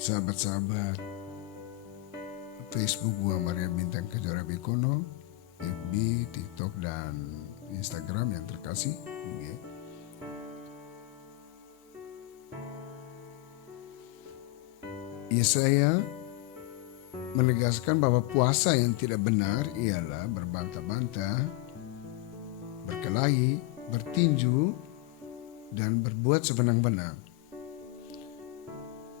Sahabat-sahabat Facebook gua Maria Bintang Kejora Bikono, FB, TikTok, dan Instagram yang terkasih. Yesaya menegaskan bahwa puasa yang tidak benar ialah berbantah-bantah, berkelahi, bertinju, dan berbuat sebenang-benang.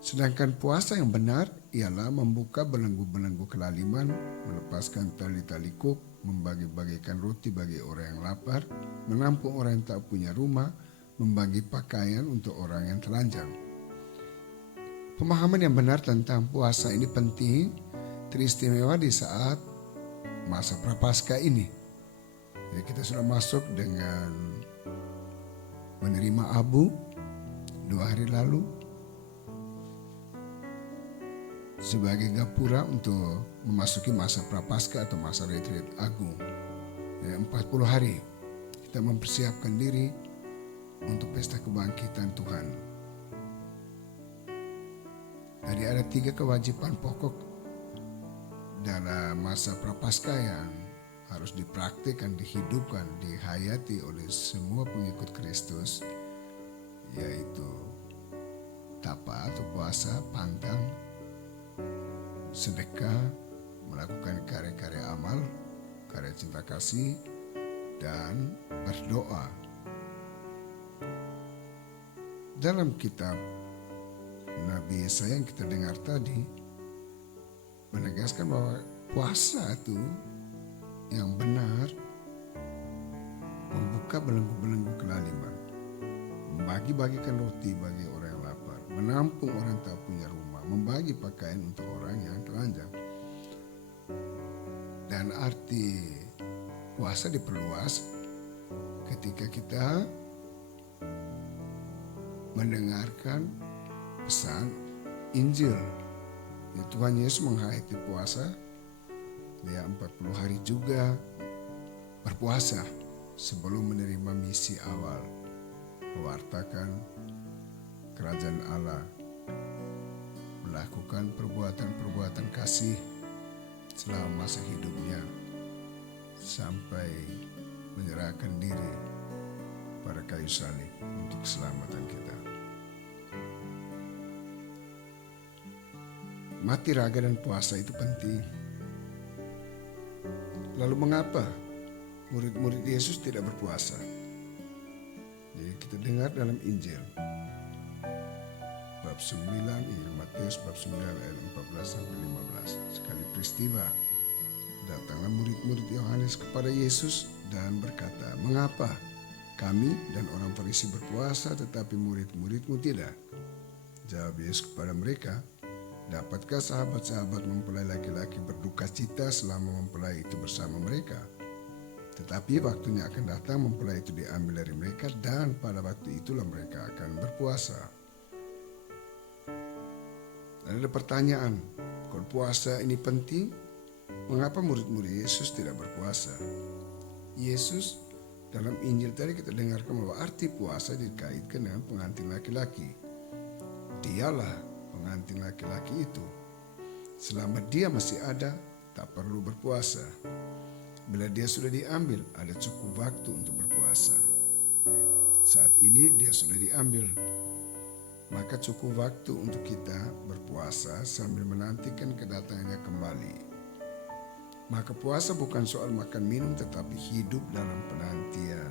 Sedangkan puasa yang benar ialah membuka belenggu-belenggu kelaliman, melepaskan tali-tali kuk, membagi-bagikan roti bagi orang yang lapar, menampung orang yang tak punya rumah, membagi pakaian untuk orang yang telanjang. Pemahaman yang benar tentang puasa ini penting, teristimewa di saat masa Prapaskah ini. Jadi kita sudah masuk dengan menerima abu 2 hari lalu sebagai gapura untuk memasuki masa Prapaskah atau masa retreat agung. 40 hari kita mempersiapkan diri untuk pesta kebangkitan Tuhan. Jadi ada 3 kewajiban pokok dalam masa Prapaskah yang harus dipraktikkan, dihidupkan, dihayati oleh semua pengikut Kristus, yaitu tapa atau puasa, pantang, sedekah, melakukan karya-karya amal, karya cinta kasih, dan berdoa. Dalam kitab Nabi Yesaya yang kita dengar tadi menegaskan bahwa puasa itu yang benar membuka belenggu-belenggu kelaliman, membagi-bagikan roti bagi orang yang lapar, menampung orang yang tak punya rumah, membagi pakaian untuk orang yang telanjang. Dan arti puasa diperluas ketika kita mendengarkan pesan Injil. Ya, Tuhan Yesus menghayati puasa. Dia 40 hari juga berpuasa sebelum menerima misi awal, mewartakan kerajaan Allah, melakukan perbuatan-perbuatan kasih selama masa hidupnya sampai menyerahkan diri pada kayu salib untuk keselamatan kita. Mati raga dan puasa itu penting. Lalu mengapa murid-murid Yesus tidak berpuasa? Jadi kita dengar dalam Injil bab 9, Matius bab 9 ayat 14 sampai 15. Sekali peristiwa, datanglah murid-murid Yohanes kepada Yesus dan berkata, "Mengapa kami dan orang Farisi berpuasa tetapi murid-muridmu tidak?" Jawab Yesus kepada mereka, "Dapatkah sahabat-sahabat mempelai laki-laki berduka cita selama mempelai itu bersama mereka? Tetapi waktunya akan datang mempelai itu diambil dari mereka dan pada waktu itulah mereka akan berpuasa." Dan ada pertanyaan, kalau puasa ini penting, mengapa murid-murid Yesus tidak berpuasa? Yesus dalam Injil tadi kita dengarkan bahwa arti puasa dikaitkan dengan pengantin laki-laki. Dialah pengantin laki-laki itu. Selama dia masih ada, tak perlu berpuasa. Bila dia sudah diambil, ada cukup waktu untuk berpuasa. Saat ini dia sudah diambil, maka cukup waktu untuk kita berpuasa sambil menantikan kedatangannya kembali. Maka puasa bukan soal makan minum, tetapi hidup dalam penantian.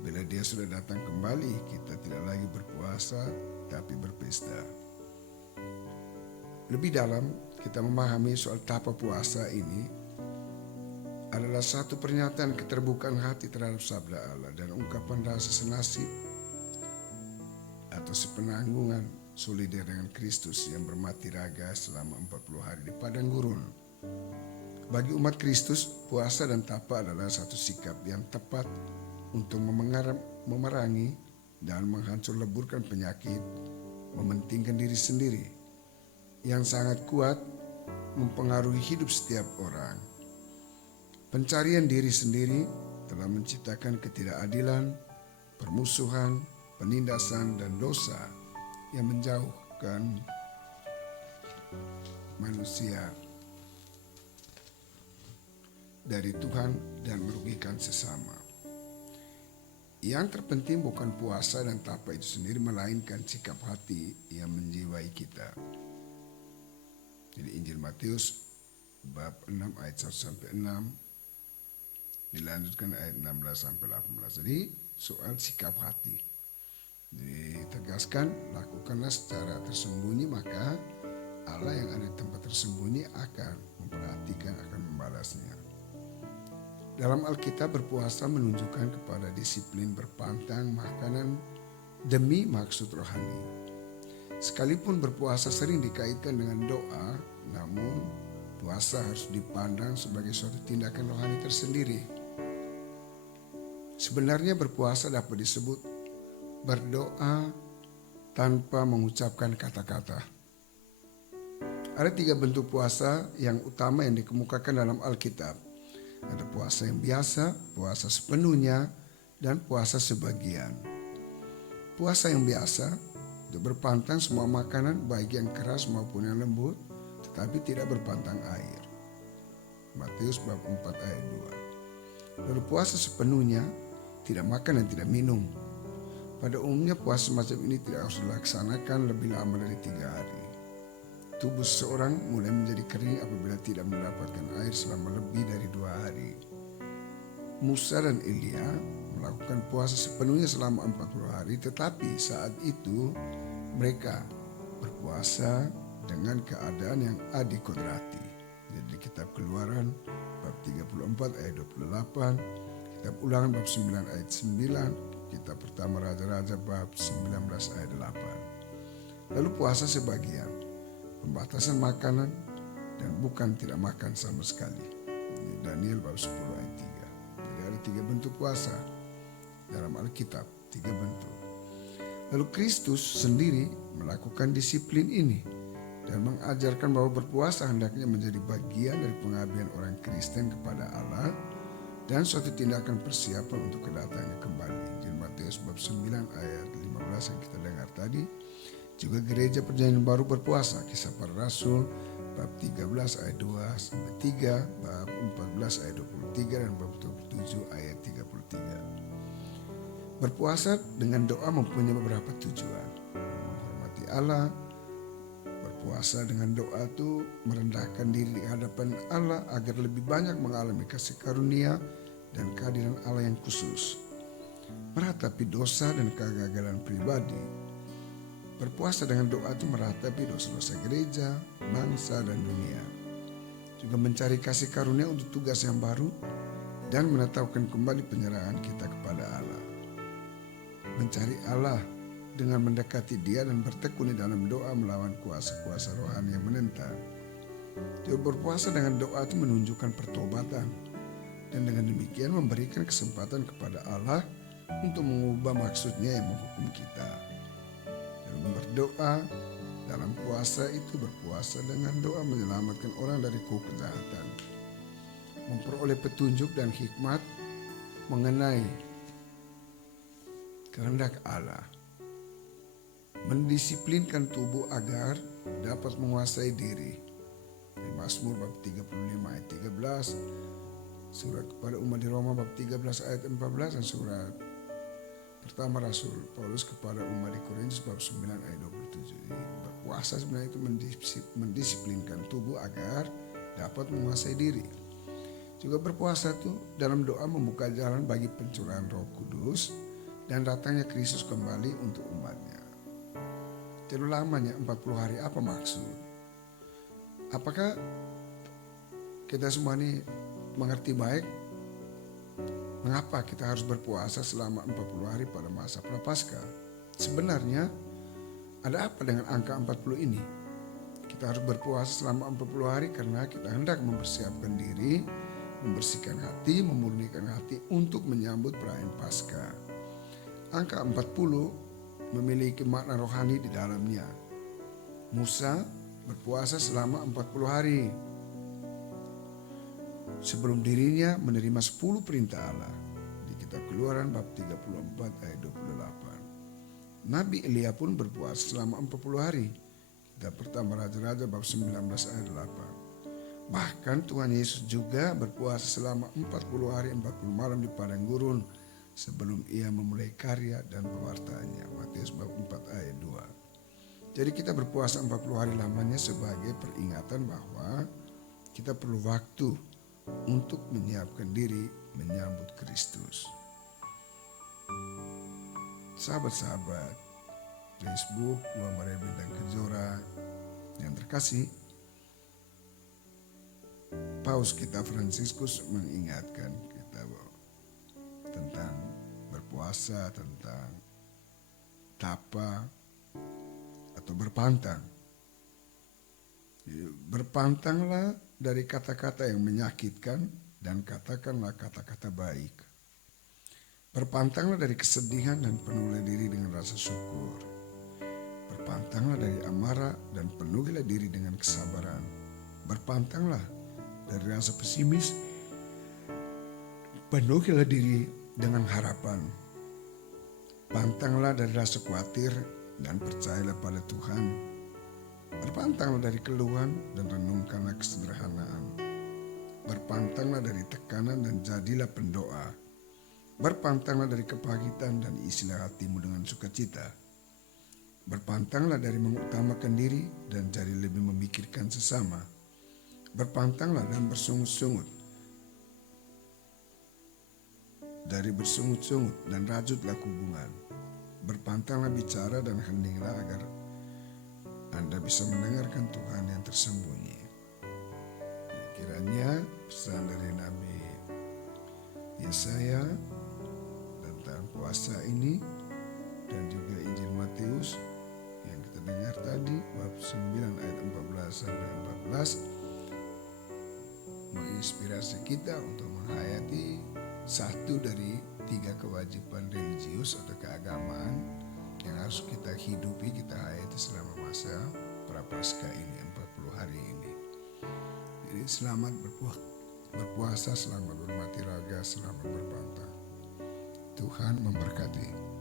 Bila dia sudah datang kembali, kita tidak lagi berpuasa, tapi berpesta. Lebih dalam, kita memahami soal tapa puasa ini adalah satu pernyataan keterbukaan hati terhadap sabda Allah dan ungkapan rasa senasib atau sepenanggungan solider dengan Kristus yang bermati raga selama 40 hari di padang gurun. Bagi umat Kristus, puasa dan tapa adalah satu sikap yang tepat untuk memerangi dan menghancur leburkan penyakit, mementingkan diri sendiri yang sangat kuat mempengaruhi hidup setiap orang. Pencarian diri sendiri telah menciptakan ketidakadilan, permusuhan, penindasan, dan dosa yang menjauhkan manusia dari Tuhan dan merugikan sesama. Yang terpenting bukan puasa dan tapa itu sendiri, melainkan sikap hati yang menjiwai kita. Jadi Injil Matius bab 6 ayat 1 sampai 6, dilanjutkan ayat 16 sampai 18. Jadi soal sikap hati. Ditegaskan, lakukanlah secara tersembunyi, maka Allah yang ada di tempat tersembunyi akan memperhatikan, akan membalasnya. Dalam Alkitab, berpuasa menunjukkan kepada disiplin berpantang makanan demi maksud rohani. Sekalipun berpuasa sering dikaitkan dengan doa, namun puasa harus dipandang sebagai suatu tindakan rohani tersendiri. Sebenarnya berpuasa dapat disebut berdoa tanpa mengucapkan kata-kata. Ada 3 bentuk puasa yang utama yang dikemukakan dalam Alkitab. Ada puasa yang biasa, puasa sepenuhnya, dan puasa sebagian. Puasa yang biasa itu berpantang semua makanan, baik yang keras maupun yang lembut, tetapi tidak berpantang air. Matius bab 4 ayat 2. Lalu puasa sepenuhnya, tidak makan dan tidak minum. Pada umumnya puasa semacam ini tidak harus dilaksanakan lebih lama dari 3 hari. Tubuh seseorang mulai menjadi kering apabila tidak mendapatkan air selama lebih dari 2 hari. Musa dan Elia melakukan puasa sepenuhnya selama 40 hari, tetapi saat itu mereka berpuasa dengan keadaan yang adikodrati. Jadi kitab Keluaran bab 34 ayat 28, kitab Ulangan bab 9 ayat 9, kitab Pertama Raja-Raja bab 19 ayat 8. Lalu puasa sebagian, pembatasan makanan dan bukan tidak makan sama sekali. Daniel bab 10 ayat 3. Jadi ada 3 bentuk puasa dalam Alkitab, 3 bentuk. Lalu Kristus sendiri melakukan disiplin ini dan mengajarkan bahwa berpuasa hendaknya menjadi bagian dari pengabdian orang Kristen kepada Allah dan suatu tindakan persiapan untuk kedatangan kembali. Injil Matius bab 9 ayat 15 yang kita dengar tadi. Juga gereja perjanjian baru berpuasa, Kisah Para Rasul bab 13 ayat 2 sampai 3, bab 14 ayat 23 dan bab 27 ayat 33. Berpuasa dengan doa mempunyai beberapa tujuan. Menghormati Allah. Berpuasa dengan doa itu merendahkan diri di hadapan Allah agar lebih banyak mengalami kasih karunia dan kehadiran Allah yang khusus. Meratapi dosa dan kegagalan pribadi. Berpuasa dengan doa itu meratapi dosa-dosa gereja, bangsa, dan dunia. Juga mencari kasih karunia untuk tugas yang baru dan menetapkan kembali penyerahan kita kepada Allah. Mencari Allah dengan mendekati Dia dan bertekun di dalam doa melawan kuasa-kuasa rohani yang menentang. Juga berpuasa dengan doa itu menunjukkan pertobatan dan dengan demikian memberikan kesempatan kepada Allah untuk mengubah maksudnya yang menghukum kita. Berdoa dalam puasa itu berpuasa dengan doa menyelamatkan orang dari kejahatan, memperoleh petunjuk dan hikmat mengenai kehendak Allah, mendisiplinkan tubuh agar dapat menguasai diri. Di Mazmur bab 35 ayat 13, surat kepada umat di Roma bab 13 ayat 14, dan surat Pertama Rasul Paulus kepada umat di Korintus bab 9 ayat 27. Berpuasa sebenarnya itu mendisiplinkan tubuh agar dapat menguasai diri. Juga berpuasa itu dalam doa membuka jalan bagi pencurahan Roh Kudus dan datangnya Kristus kembali untuk umatnya. Terlalu lamanya 40 hari, apa maksud? Apakah kita semua ini mengerti baik mengapa kita harus berpuasa selama 40 hari pada masa Prapaskah? Sebenarnya ada apa dengan angka 40 ini? Kita harus berpuasa selama 40 hari karena kita hendak mempersiapkan diri, membersihkan hati, memurnikan hati untuk menyambut perayaan Paskah. Angka 40 memiliki makna rohani di dalamnya. Musa berpuasa selama 40 hari sebelum dirinya menerima 10 perintah Allah di kitab Keluaran bab 34 ayat 28. Nabi Elia pun berpuasa selama 40 hari. Kitab pertama Raja-Raja bab 19 ayat 8. Bahkan Tuhan Yesus juga berpuasa selama 40 hari 40 malam di padang gurun sebelum ia memulai karya dan pewartaannya. Matius bab 4 ayat 2. Jadi kita berpuasa 40 hari lamanya sebagai peringatan bahwa kita perlu waktu untuk menyiapkan diri menyambut Kristus. Sahabat-sahabat Facebook, Dua Maria Bintang Kejora yang terkasih, Paus kita Fransiskus mengingatkan kita tentang berpuasa, tentang tapa atau berpantang. Berpantanglah dari kata-kata yang menyakitkan dan katakanlah kata-kata baik. Berpantanglah dari kesedihan dan penuhilah diri dengan rasa syukur. Berpantanglah dari amarah dan penuhilah diri dengan kesabaran. Berpantanglah dari rasa pesimis, penuhilah diri dengan harapan. Pantanglah dari rasa khawatir dan percayalah pada Tuhan. Berpantanglah dari keluhan dan renungkanlah kesederhanaan. Berpantanglah dari tekanan dan jadilah pendoa. Berpantanglah dari kepahitan dan isilah hatimu dengan sukacita. Berpantanglah dari mengutamakan diri dan jadi lebih memikirkan sesama. Berpantanglah dan bersungut-sungut dari bersungut-sungut dan rajutlah hubungan. Berpantanglah bicara dan heninglah agar Anda bisa mendengarkan Tuhan yang tersembunyi. Kiranya pesan dari Nabi Yesaya tentang puasa ini dan juga Injil Matius yang kita dengar tadi bab 9 ayat 14 sampai 14 menginspirasi kita untuk menghayati satu dari 3 kewajiban religius atau keagamaan yang harus kita hidupi, kita hayati selama masa Prapaskah ini, 40 hari ini. Jadi selamat berpuasa, selamat bermati raga, selamat berpantang. Tuhan memberkati.